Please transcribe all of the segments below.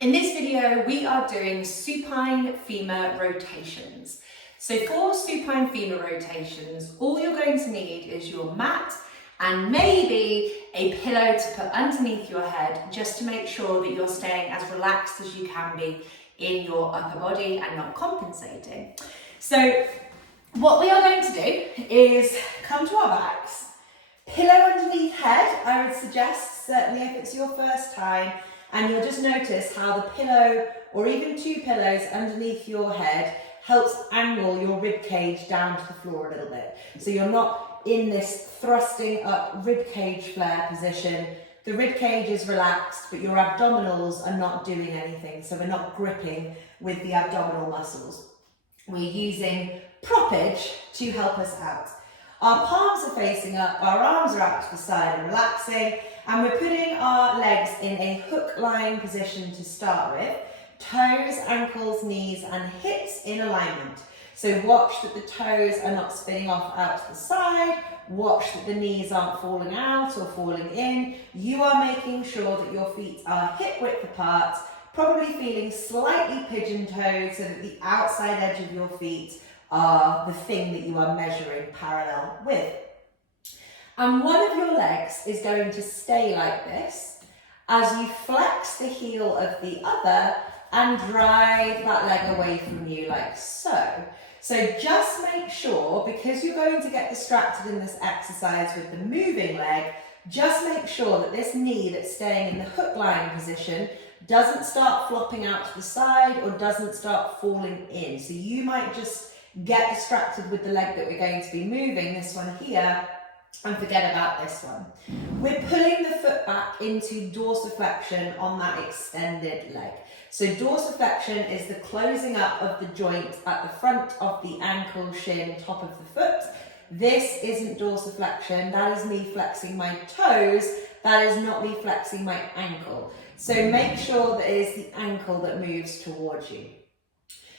In this video, we are doing supine femur rotations. So for supine femur rotations, all you're going to need is your mat and maybe a pillow to put underneath your head, just to make sure that you're staying as relaxed as you can be in your upper body and not compensating. So what we are going to do is come to our backs, pillow underneath head, I would suggest, certainly if it's your first time, and you'll just notice how the pillow, or even two pillows underneath your head, helps angle your rib cage down to the floor a little bit. So you're not in this thrusting up rib cage flare position. The rib cage is relaxed, but your abdominals are not doing anything. So we're not gripping with the abdominal muscles. We're using proppage to help us out. Our palms are facing up, our arms are out to the side and relaxing, and we're putting our legs in a hook lying position to start with. Toes, ankles, knees and hips in alignment. So watch that the toes are not spinning off out to the side, watch that the knees aren't falling out or falling in. You are making sure that your feet are hip width apart, probably feeling slightly pigeon-toed so that the outside edge of your feet are the thing that you are measuring parallel with. And one of your legs is going to stay like this as you flex the heel of the other and drive that leg away from you like so. So just make sure, because you're going to get distracted in this exercise with the moving leg, just make sure that this knee that's staying in the hook lying position doesn't start flopping out to the side or doesn't start falling in. So you might just get distracted with the leg that we're going to be moving, this one here, and forget about this one. We're pulling the foot back into dorsiflexion on that extended leg. So dorsiflexion is the closing up of the joint at the front of the ankle, shin, top of the foot. This isn't dorsiflexion, that is me flexing my toes, that is not me flexing my ankle. So make sure that it is the ankle that moves towards you.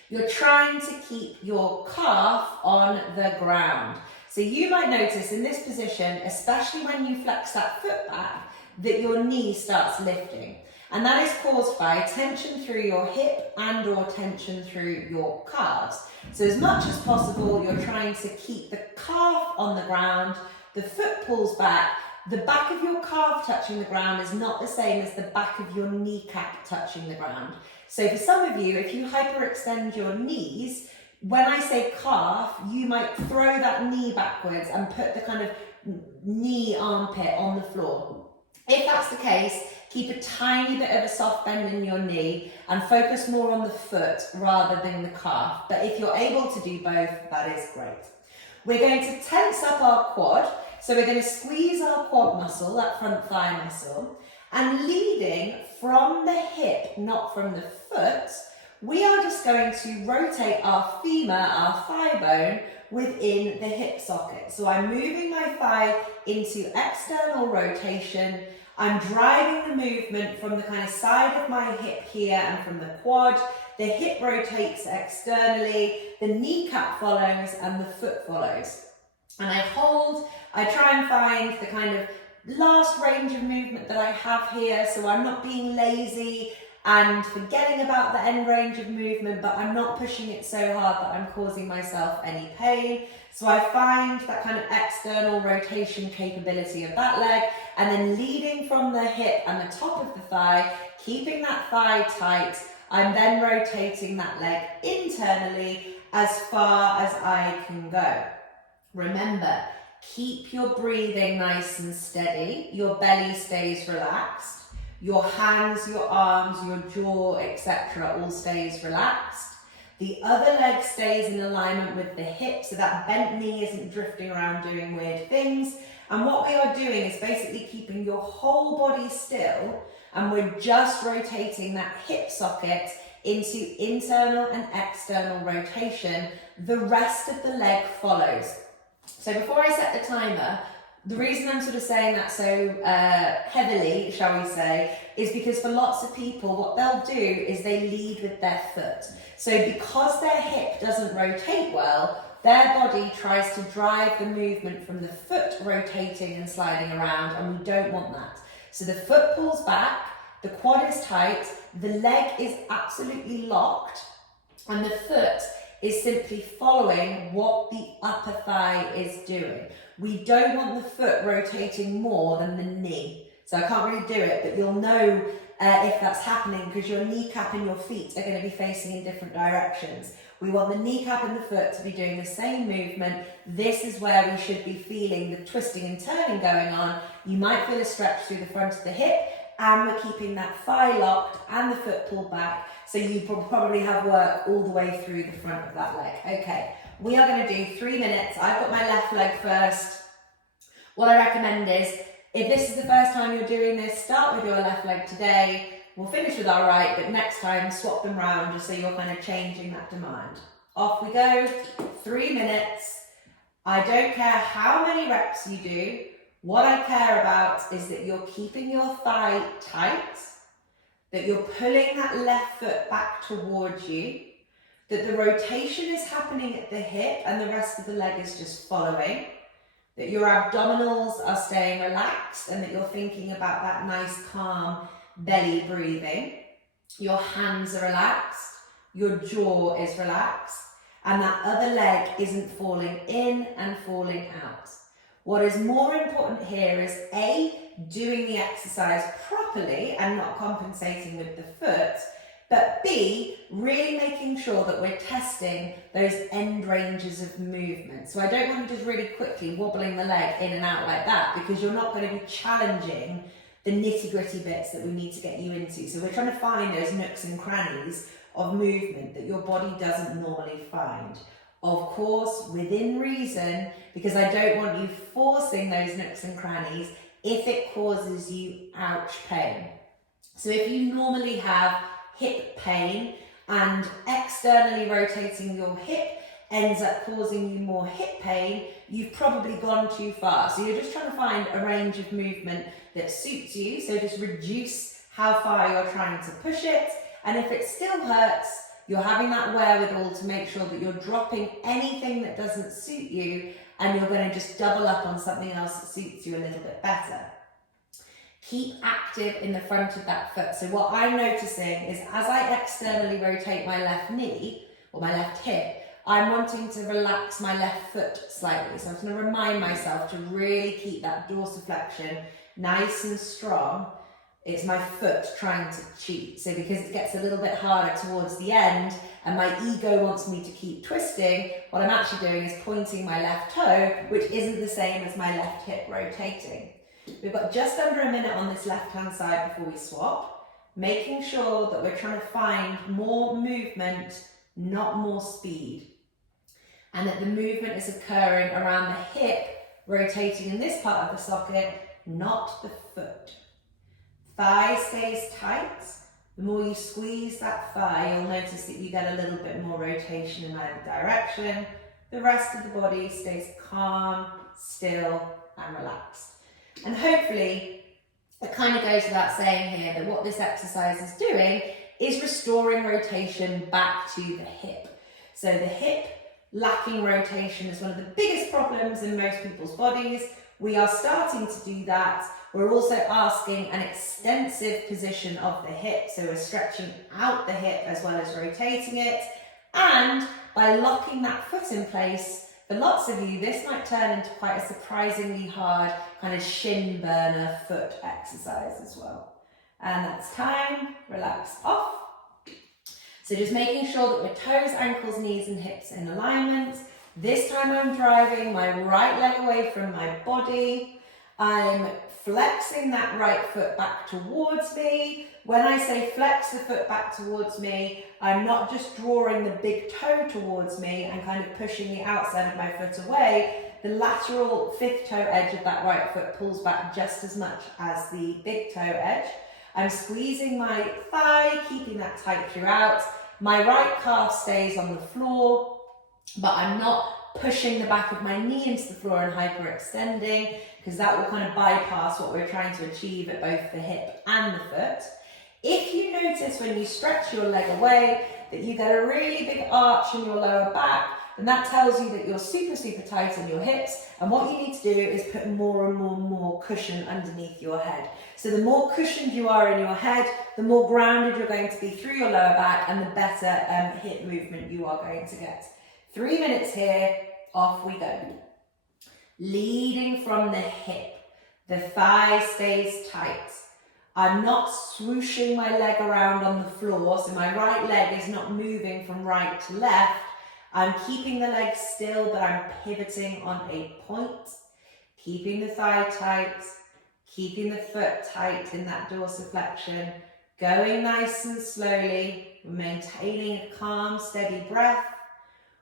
You're trying to keep your calf on the ground. So you might notice in this position, especially when you flex that foot back, that your knee starts lifting. And that is caused by tension through your hip and or tension through your calves. So as much as possible, you're trying to keep the calf on the ground, the foot pulls back, the back of your calf touching the ground is not the same as the back of your kneecap touching the ground. So for some of you, if you hyperextend your knees, when I say calf, you might throw that knee backwards and put the kind of knee armpit on the floor. If that's the case, keep a tiny bit of a soft bend in your knee and focus more on the foot rather than the calf. But if you're able to do both, that is great. We're going to tense up our quad. So we're going to squeeze our quad muscle, that front thigh muscle, and leading from the hip, not from the foot, we are just going to rotate our femur, our thigh bone, within the hip socket. So I'm moving my thigh into external rotation. I'm driving the movement from the kind of side of my hip here and from the quad. The hip rotates externally, the kneecap follows and the foot follows. And I hold, I try and find the kind of last range of movement that I have here, so I'm not being lazy and forgetting about the end range of movement, but I'm not pushing it so hard that I'm causing myself any pain. So I find that kind of external rotation capability of that leg, and then leading from the hip and the top of the thigh, keeping that thigh tight. I'm then rotating that leg internally as far as I can go. Remember, keep your breathing nice and steady. Your belly stays relaxed. Your hands, your arms, your jaw, etc. all stays relaxed. The other leg stays in alignment with the hip, so that bent knee isn't drifting around doing weird things. And what we are doing is basically keeping your whole body still, and we're just rotating that hip socket into internal and external rotation. The rest of the leg follows. So before I set the timer, the reason I'm sort of saying that so heavily, shall we say, is because for lots of people, what they'll do is they lead with their foot. So because their hip doesn't rotate well, their body tries to drive the movement from the foot rotating and sliding around, and we don't want that. So the foot pulls back, The quad is tight, the leg is absolutely locked, and the foot is simply following what the upper thigh is doing. We don't want the foot rotating more than the knee. So I can't really do it, but you'll know if that's happening because your kneecap and your feet are going to be facing in different directions. We want the kneecap and the foot to be doing the same movement. This is where we should be feeling the twisting and turning going on. You might feel a stretch through the front of the hip, and we're keeping that thigh locked and the foot pulled back. So you probably have work all the way through the front of that leg. Okay, we are going to do 3 minutes. I've got my left leg first. What I recommend is, if this is the first time you're doing this, start with your left leg today. We'll finish with our right, but next time swap them round just so you're kind of changing that demand. Off we go, 3 minutes. I don't care how many reps you do. What I care about is that you're keeping your thigh tight, that you're pulling that left foot back towards you, that the rotation is happening at the hip and the rest of the leg is just following, that your abdominals are staying relaxed and that you're thinking about that nice calm belly breathing. Your hands are relaxed, your jaw is relaxed, and that other leg isn't falling in and falling out. What is more important here is A, doing the exercise properly and not compensating with the foot, but B, really making sure that we're testing those end ranges of movement. So I don't want you just really quickly wobbling the leg in and out like that, because you're not going to be challenging the nitty-gritty bits that we need to get you into. So we're trying to find those nooks and crannies of movement that your body doesn't normally find. Of course, within reason, because I don't want you forcing those nooks and crannies if it causes you ouch pain. So if you normally have hip pain and externally rotating your hip ends up causing you more hip pain, you've probably gone too far. So you're just trying to find a range of movement that suits you. So just reduce how far you're trying to push it. And if it still hurts, you're having that wherewithal to make sure that you're dropping anything that doesn't suit you, and you're going to just double up on something else that suits you a little bit better. Keep active in the front of that foot. So what I'm noticing is as I externally rotate my left knee or my left hip, I'm wanting to relax my left foot slightly. So I'm going to remind myself to really keep that dorsiflexion nice and strong. It's my foot trying to cheat. So because it gets a little bit harder towards the end and my ego wants me to keep twisting, what I'm actually doing is pointing my left toe, which isn't the same as my left hip rotating. We've got just under a minute on this left-hand side before we swap, making sure that we're trying to find more movement, not more speed. And that the movement is occurring around the hip, rotating in this part of the socket, not the foot. Thigh stays tight. The more you squeeze that thigh, you'll notice that you get a little bit more rotation in either direction. The rest of the body stays calm, still, and relaxed. And hopefully, it kind of goes without saying here that what this exercise is doing is restoring rotation back to the hip. So the hip lacking rotation is one of the biggest problems in most people's bodies. We are starting to do that. We're also asking an extensive position of the hip. So we're stretching out the hip as well as rotating it. And by locking that foot in place, for lots of you, this might turn into quite a surprisingly hard kind of shin burner foot exercise as well. And that's time, relax off. So just making sure that we're toes, ankles, knees and hips in alignment. This time I'm driving my right leg away from my body. I'm flexing that right foot back towards me. When I say flex the foot back towards me, I'm not just drawing the big toe towards me and kind of pushing the outside of my foot away. The lateral fifth toe edge of that right foot pulls back just as much as the big toe edge. I'm squeezing my thigh, keeping that tight throughout. My right calf stays on the floor, but I'm not pushing the back of my knee into the floor and hyperextending, because that will kind of bypass what we're trying to achieve at both the hip and the foot. If you notice when you stretch your leg away that you get a really big arch in your lower back, then that tells you that you're super, super tight on your hips. And what you need to do is put more and more cushion underneath your head. So the more cushioned you are in your head, the more grounded you're going to be through your lower back, and the better hip movement you are going to get. 3 minutes here, off we go. Leading from the hip, the thigh stays tight. I'm not swooshing my leg around on the floor, so my right leg is not moving from right to left. I'm keeping the leg still, but I'm pivoting on a point, keeping the thigh tight, keeping the foot tight in that dorsiflexion, going nice and slowly. We're maintaining a calm, steady breath.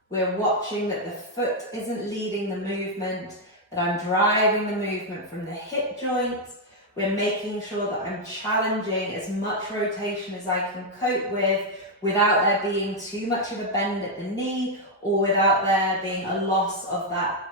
We're watching that the foot isn't leading the movement, that I'm driving the movement from the hip joints. We're making sure that I'm challenging as much rotation as I can cope with without there being too much of a bend at the knee or without there being a loss of that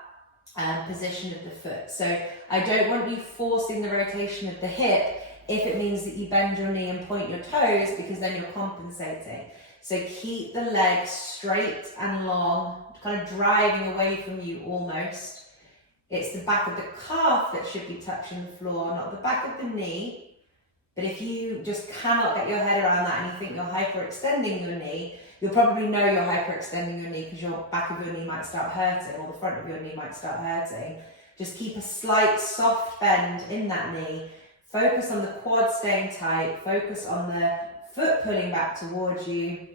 position of the foot. So I don't want you forcing the rotation of the hip if it means that you bend your knee and point your toes, because then you're compensating. So keep the leg straight and long, kind of driving away from you almost. It's the back of the calf that should be touching the floor, not the back of the knee. But if you just cannot get your head around that and you think you're hyperextending your knee, you'll probably know you're hyperextending your knee because your back of your knee might start hurting or the front of your knee might start hurting. Just keep a slight soft bend in that knee. Focus on the quad staying tight. Focus on the foot pulling back towards you,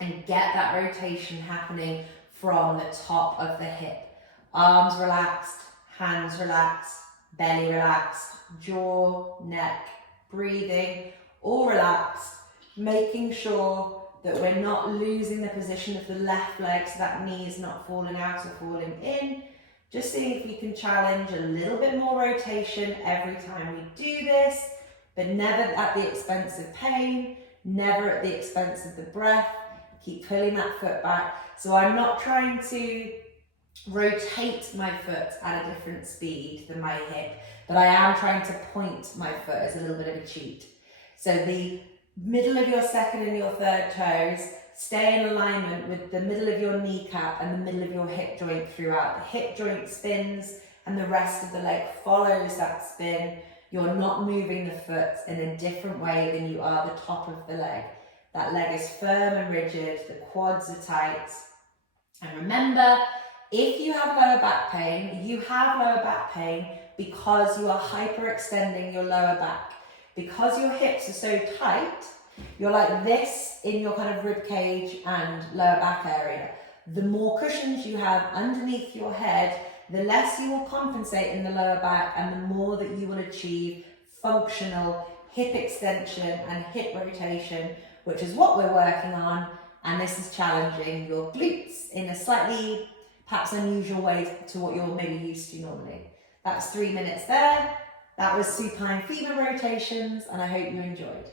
and get that rotation happening from the top of the hip. Arms relaxed, hands relaxed, belly relaxed, jaw, neck, breathing, all relaxed, making sure that we're not losing the position of the left leg so that knee is not falling out or falling in. Just seeing if we can challenge a little bit more rotation every time we do this, but never at the expense of pain, never at the expense of the breath. Keep pulling that foot back. So I'm not trying to rotate my foot at a different speed than my hip, but I am trying to point my foot as a little bit of a cheat. So the middle of your second and your third toes stay in alignment with the middle of your kneecap and the middle of your hip joint throughout. The hip joint spins and the rest of the leg follows that spin. You're not moving the foot in a different way than you are the top of the leg. That leg is firm and rigid, the quads are tight. And remember, if you have lower back pain, you have lower back pain because you are hyperextending your lower back. Because your hips are so tight, you're like this in your kind of rib cage and lower back area. The more cushions you have underneath your head, the less you will compensate in the lower back and the more that you will achieve functional hip extension and hip rotation, which is what we're working on. And this is challenging your glutes in a slightly, perhaps unusual way to what you're maybe used to normally. That's 3 minutes there. That was supine femur rotations, and I hope you enjoyed.